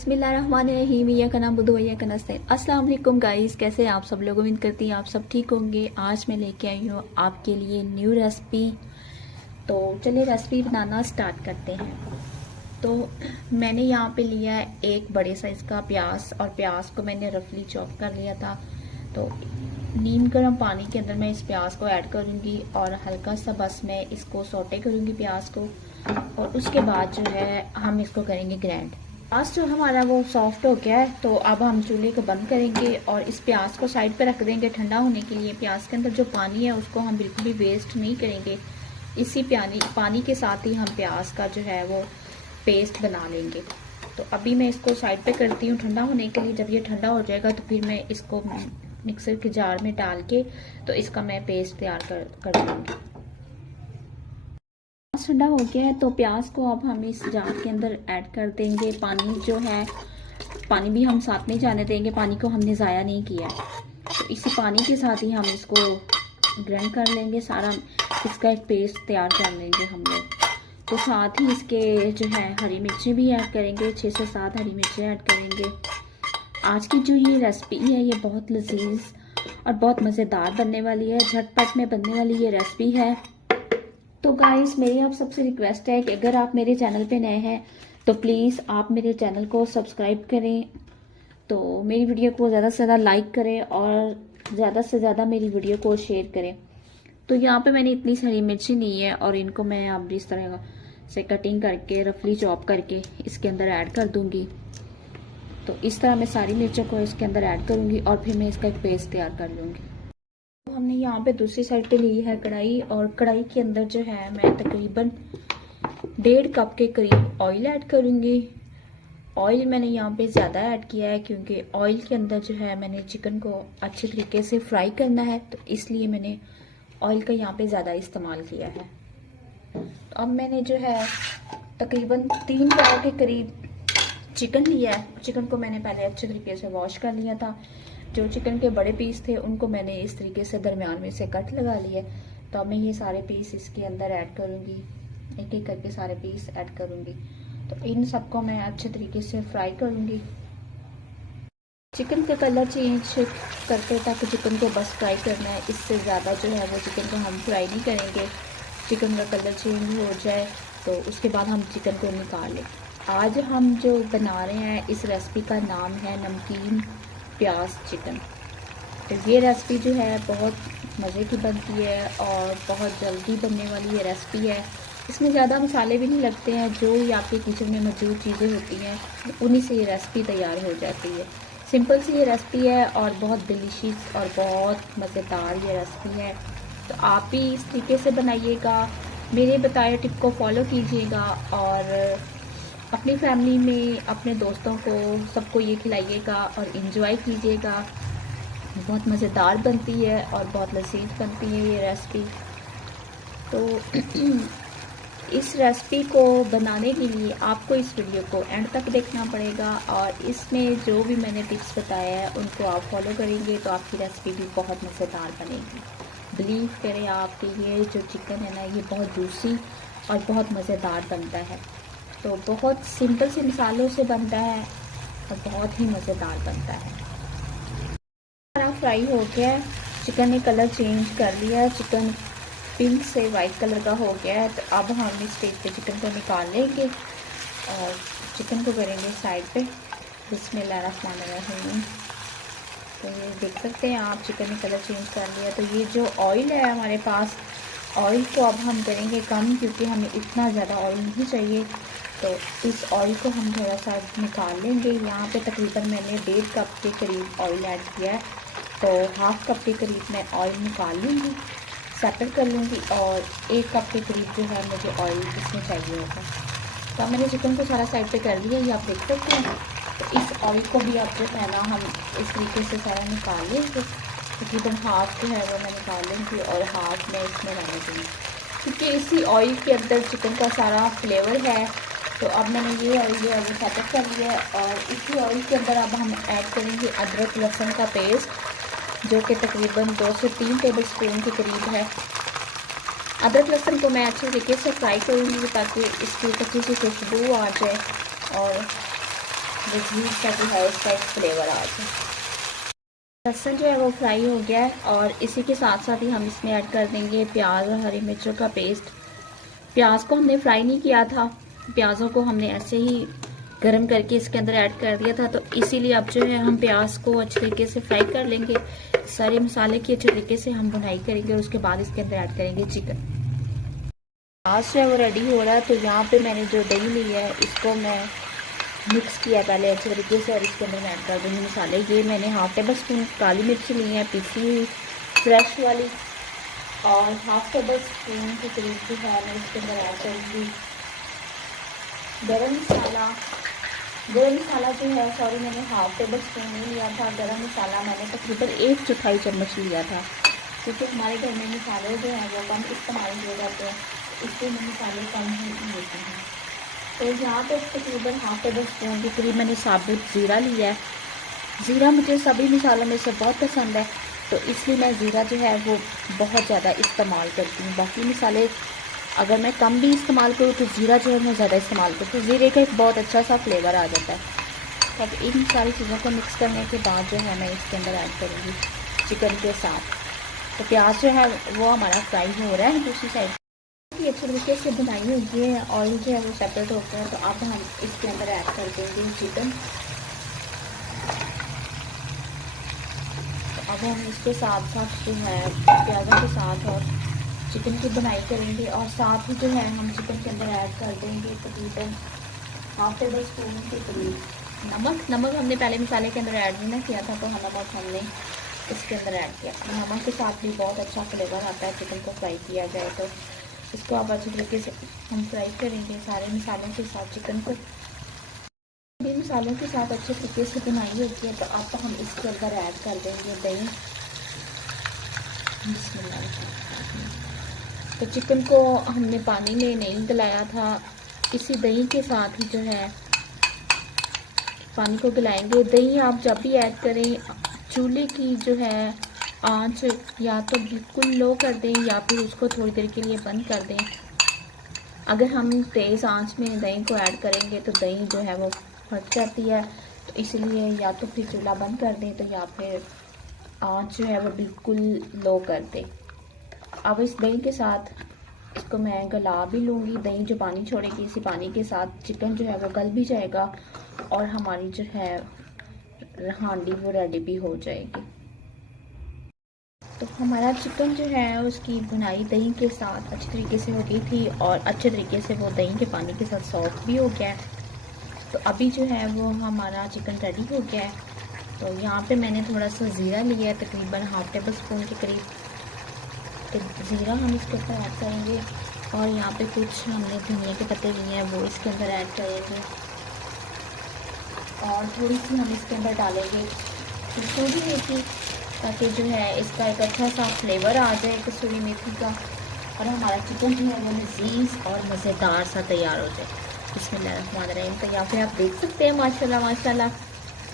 बिस्मिल्लाहिर्रहमानिर्रहीम। या का नाम बुद्धू भैया का नस्ते। अस्सलाम वालेकुम गाइस, कैसे हैं आप सब लोग। उम्मीद करती हैं आप सब ठीक होंगे। आज मैं लेके आई हूँ आपके लिए न्यू रेसिपी। तो चलिए रेसिपी बनाना स्टार्ट करते हैं। तो मैंने यहाँ पे लिया है एक बड़े साइज़ का प्याज, और प्याज को मैंने रफली चॉप कर लिया था। तो नीम गर्म पानी के अंदर मैं इस प्याज को ऐड करूँगी और हल्का सा बस मैं इसको सौटे करूँगी प्याज को, और उसके बाद जो है हम इसको करेंगे ग्राइंड। प्याज जो हमारा वो सॉफ्ट हो गया है, तो अब हम चूल्हे को बंद करेंगे और इस प्याज को साइड पे रख देंगे ठंडा होने के लिए। प्याज के अंदर जो पानी है उसको हम बिल्कुल भी वेस्ट नहीं करेंगे। इसी पानी के साथ ही हम प्याज का जो है वो पेस्ट बना लेंगे। तो अभी मैं इसको साइड पे करती हूँ ठंडा होने के लिए। जब ये ठंडा हो जाएगा तो फिर मैं इसको मिक्सर के जार में डाल के तो इसका मैं पेस्ट तैयार कर लूँगी। ठंडा हो गया है तो प्याज को अब हम इस जार के अंदर ऐड कर देंगे। पानी जो है, पानी भी हम साथ में जाने देंगे, पानी को हमने ज़ाया नहीं किया। तो इसी पानी के साथ ही हम इसको ग्राइंड कर लेंगे, सारा इसका एक पेस्ट तैयार कर लेंगे हम लोग। तो साथ ही इसके जो है हरी मिर्चें भी ऐड करेंगे, 6 से 7 हरी मिर्चें ऐड करेंगे। आज की जो ये रेसिपी है ये बहुत लजीज और बहुत मज़ेदार बनने वाली है, झटपट में बनने वाली ये रेसिपी है। तो गाइस मेरी आप सबसे रिक्वेस्ट है कि अगर आप मेरे चैनल पे नए हैं तो प्लीज़ आप मेरे चैनल को सब्सक्राइब करें, तो मेरी वीडियो को ज़्यादा से ज़्यादा लाइक करें और ज़्यादा से ज़्यादा मेरी वीडियो को शेयर करें। तो यहाँ पे मैंने इतनी सारी मिर्ची ली है और इनको मैं अब इस तरह से कटिंग करके रफली चॉप करके इसके अंदर ऐड कर दूँगी। तो इस तरह मैं सारी मिर्चों को इसके अंदर ऐड करूँगी और फिर मैं इसका एक पेस्ट तैयार कर लूँगी। हमने यहाँ पे दूसरी साइड पे ली है कढ़ाई, और कढ़ाई के अंदर जो है मैं तकरीबन 1.5 कप के करीब ऑयल ऐड करूँगी। ऑयल मैंने यहाँ पे ज़्यादा ऐड किया है क्योंकि ऑयल के अंदर जो है मैंने चिकन को अच्छे तरीके से फ्राई करना है, तो इसलिए मैंने ऑयल का यहाँ पे ज़्यादा इस्तेमाल किया है। तो अब मैंने जो है तकरीबन 3 पाव के करीब चिकन लिया है। चिकन को मैंने पहले अच्छे तरीके से वॉश कर लिया था। जो चिकन के बड़े पीस थे उनको मैंने इस तरीके से दरमियान में से कट लगा लिए। तो अब मैं ये सारे पीस इसके अंदर ऐड करूँगी, एक एक करके सारे पीस ऐड करूँगी। तो इन सबको मैं अच्छे तरीके से फ्राई करूँगी। चिकन का कलर चेंज करते तक चिकन को बस फ्राई करना है, इससे ज़्यादा जो है वो चिकन को हम फ्राई नहीं करेंगे। चिकन का कलर चेंज हो जाए तो उसके बाद हम चिकन को निकाल लें। आज हम जो बना रहे हैं इस रेसिपी का नाम है नमकीन प्याज चिकन। तो ये रेसिपी जो है बहुत मज़े की बनती है और बहुत जल्दी बनने वाली ये रेसिपी है। इसमें ज़्यादा मसाले भी नहीं लगते हैं, जो ही आपके किचन में मौजूद चीज़ें होती हैं उन्हीं से ये रेसिपी तैयार हो जाती है। सिंपल सी ये रेसिपी है और बहुत डिलीशियस और बहुत मज़ेदार ये रेसिपी है। तो आप भी इस तरीके से बनाइएगा, मेरे बताए टिप को फॉलो कीजिएगा और अपनी फैमिली में अपने दोस्तों को सबको ये खिलाइएगा और इन्जॉय कीजिएगा। बहुत मज़ेदार बनती है और बहुत लजीज बनती है ये रेसिपी। तो इस रेसिपी को बनाने के लिए आपको इस वीडियो को एंड तक देखना पड़ेगा, और इसमें जो भी मैंने टिप्स बताया है उनको आप फॉलो करेंगे तो आपकी रेसिपी भी बहुत मज़ेदार बनेगी। बिलीव करें आप कि ये जो चिकन है ना ये बहुत जूसी और बहुत मज़ेदार बनता है। तो बहुत सिंपल से मसालों से बनता है और बहुत ही मज़ेदार बनता है। सारा फ्राई हो गया है, चिकन ने कलर चेंज कर लिया है, चिकन पिंक से वाइट कलर का हो गया है। तो अब हम इस स्टेज पे चिकन को निकाल लेंगे और चिकन को करेंगे साइड पे। बिस्मिल्लाहिर्रहमानिर्रहीम। तो ये देख सकते हैं आप, चिकन ने कलर चेंज कर लिया। तो ये जो ऑयल है हमारे पास, ऑयल को अब हम करेंगे कम क्योंकि हमें इतना ज़्यादा ऑयल नहीं चाहिए। तो इस ऑयल को हम थोड़ा सा निकाल लेंगे। यहाँ पे तकरीबन मैंने 1.5 कप के करीब ऑयल ऐड किया है, तो 1/2 कप के करीब मैं ऑयल निकाल लूँगी, सेपरेट कर लूँगी, और 1 कप के करीब जो है मुझे ऑयल इसमें चाहिए होगा। तो मैंने चिकन को सारा साइड पे कर दिया, ये आप देख सकते हैं। तो इस ऑयल को भी अब जो है ना हम इस तरीके से सारा निकाल लेंगे। तकरीबन हाफ जो है वो मैं निकाल लूँगी और हाफ मैं इसमें रहने दूँगी, क्योंकि इसी ऑयल के अंदर चिकन का सारा फ्लेवर है। तो अब मैंने ये ऑयल जो है वो सेटअप कर लिया है, और इसी ऑयल के अंदर अब हम ऐड करेंगे अदरक लहसुन का पेस्ट, जो कि तकरीबन 2 से 3 टेबल स्पून के करीब है। अदरक लहसुन को मैं अच्छे तरीके से फ्राई करूँगी ताकि इसकी कच्ची सी खुशबू आ जाए और लजीज सा जो है इसका एक फ्लेवर आ जाए। लहसुन जो है वो फ्राई हो गया है और इसी के साथ साथ ही हम इसमें ऐड कर देंगे प्याज और हरी मिर्चों का पेस्ट। प्याज को हमने फ्राई नहीं किया था, प्याज़ों को हमने ऐसे ही गरम करके इसके अंदर ऐड कर दिया था, तो इसीलिए अब जो है हम प्याज को अच्छे तरीके से फ्राई कर लेंगे। सारे मसाले की अच्छे तरीके से हम भुनाई करेंगे और उसके बाद इसके अंदर ऐड करेंगे चिकन। प्याज जो है वो रेडी हो रहा है, तो यहाँ पे मैंने जो दही ली है इसको मैं मिक्स किया पहले अच्छे तरीके से और इसके अंदर मैं ऐड कर दूँगी मसाले। ये मैंने हाफ टेबल स्पून काली मिर्च ली है पिसी हुई फ्रेश वाली, और हाफ टेबल स्पून के करीब जो है मैं इसके अंदर ऐड करूँगी गरम मसाला। गरम मसाला जो है सॉरी मैंने हाफ टेबल स्पून नहीं लिया था, गरम मसाला मैंने तकरीबन 1/4 चम्मच लिया था, क्योंकि हमारे घर में मसाले जो हैं वो कम इस्तेमाल किए जाते हैं, इसलिए मैं मसाले कम ही लेती हूँ। तो यहाँ पे तकरीबन हाफ टेबल स्पून के करीब मैंने साबुत ज़ीरा लिया है। ज़ीरा मुझे सभी मसालों में से बहुत पसंद है, तो इसलिए मैं ज़ीरा जो है वो बहुत ज़्यादा इस्तेमाल करती हूँ। बाकी मसाले अगर मैं कम भी इस्तेमाल करूँ तो ज़ीरा जो है मैं ज़्यादा इस्तेमाल करती हूँ। ज़ीरे का एक बहुत अच्छा सा फ्लेवर आ जाता है। अब इन सारी चीज़ों को मिक्स करने के बाद जो है मैं इसके अंदर ऐड करूँगी चिकन के साथ। तो प्याज जो है वो हमारा फ्राई हो रहा है, दूसरी साइड अच्छे तरीके से बनाई होगी है, ऑयल जो है वो सेपरेट होता है। तो अब हम इसके अंदर ऐड कर देंगे चिकन। तो अब हम इसके साथ साथ जो है प्याज़ों के साथ और चिकन की बनाई करेंगे, और साथ ही जो है हम चिकन के अंदर ऐड कर देंगे तकरीबन हाफ टेबल स्पून के करीब नमक हमने पहले मसाले के अंदर ऐड नहीं ना किया था, तो नमक हमने इसके अंदर ऐड किया। नमक के साथ भी बहुत अच्छा फ्लेवर आता है चिकन को फ्राई किया जाए तो। इसको आप अच्छे तरीके से हम फ्राई करेंगे सारे मसालों के साथ चिकन को। सभी मसालों के साथ अच्छे तरीके से बनाई होती है, तो अब हम इसके अंदर ऐड कर देंगे दही। तो चिकन को हमने पानी में नहीं गलाया था, इसी दही के साथ ही जो है पानी को गलाएंगे। दही आप जब भी ऐड करें चूल्हे की जो है आंच या तो बिल्कुल लो कर दें या फिर उसको थोड़ी देर के लिए बंद कर दें। अगर हम तेज़ आंच में दही को ऐड करेंगे तो दही जो है वो फट जाती है, तो इसलिए या तो फिर चूल्हा बंद कर दें तो या फिर आंच जो है वो बिल्कुल लो कर दें। अब इस दही के साथ इसको मैं गला भी लूँगी। दही जो पानी छोड़ेगी इसी पानी के साथ चिकन जो है वो गल भी जाएगा और हमारी जो है हांडी वो रेडी भी हो जाएगी। तो हमारा चिकन जो है उसकी बुनाई दही के साथ अच्छी तरीके से हो गई थी और अच्छे तरीके से वो दही के पानी के साथ सॉफ्ट भी हो गया है। तो अभी जो है वो हमारा चिकन रेडी हो गया है। तो यहाँ पे मैंने थोड़ा सा ज़ीरा लिया है तकरीबन हाफ टेबल स्पून के करीब, तो ज़ीरा हम इसके ऊपर ऐड करेंगे। और यहाँ पे कुछ हमने धनिया के पत्ते लिए हैं वो इसके अंदर ऐड करेंगे, और थोड़ी सी हम इसके अंदर डालेंगे कसूरी मेथी, ताकि जो है इसका एक अच्छा सा फ्लेवर आ जाए कसूरी मेथी का, और हमारा चिकन जो है वो लजीज और मज़ेदार सा तैयार हो जाए। बिस्मिल्लाहिर्रहमानिर्रहीम। तो यहाँ पे आप देख सकते हैं माशाल्लाह माशाल्लाह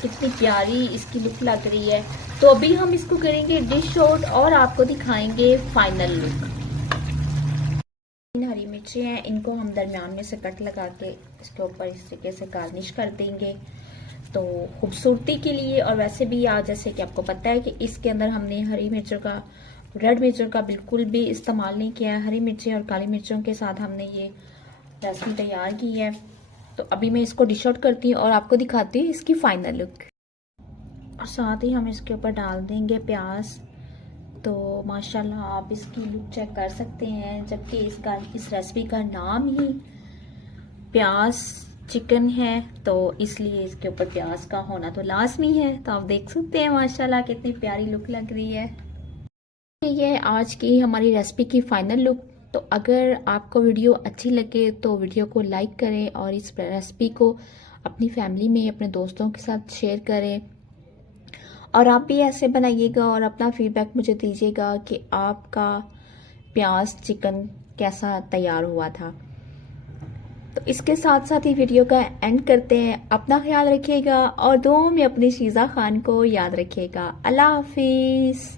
कितनी प्यारी इसकी लुक लग रही है। तो अभी हम इसको करेंगे डिश आउट और आपको दिखाएंगे फाइनल लुक। हरी मिर्ची हैं, इनको हम दरमियान में से कट लगा के इसके ऊपर इस तरीके से गार्निश कर देंगे तो खूबसूरती के लिए। और वैसे भी आज जैसे कि आपको पता है कि इसके अंदर हमने हरी मिर्चों का रेड मिर्चों का बिल्कुल भी इस्तेमाल नहीं किया है, हरी मिर्चें और काली मिर्चों के साथ हमने ये रेसिपी तैयार की है। तो अभी मैं इसको डिश आउट करती हूँ और आपको दिखाती हूँ इसकी फाइनल लुक। और साथ ही हम इसके ऊपर डाल देंगे प्याज। तो माशाल्लाह आप इसकी लुक चेक कर सकते हैं, जबकि इस रेसिपी का नाम ही प्याज चिकन है, तो इसलिए इसके ऊपर प्याज का होना तो लाजमी है। तो आप देख सकते हैं माशाल्लाह कितनी प्यारी लुक लग रही है। ये है आज की हमारी रेसिपी की फाइनल लुक। तो अगर आपको वीडियो अच्छी लगे तो वीडियो को लाइक करें और इस रेसिपी को अपनी फैमिली में अपने दोस्तों के साथ शेयर करें, और आप भी ऐसे बनाइएगा और अपना फीडबैक मुझे दीजिएगा कि आपका प्याज चिकन कैसा तैयार हुआ था। तो इसके साथ साथ ही वीडियो का एंड करते हैं। अपना ख्याल रखिएगा और दुआओं में अपनी शीज़ा खान को याद रखिएगा। अल्लाह हाफिज़।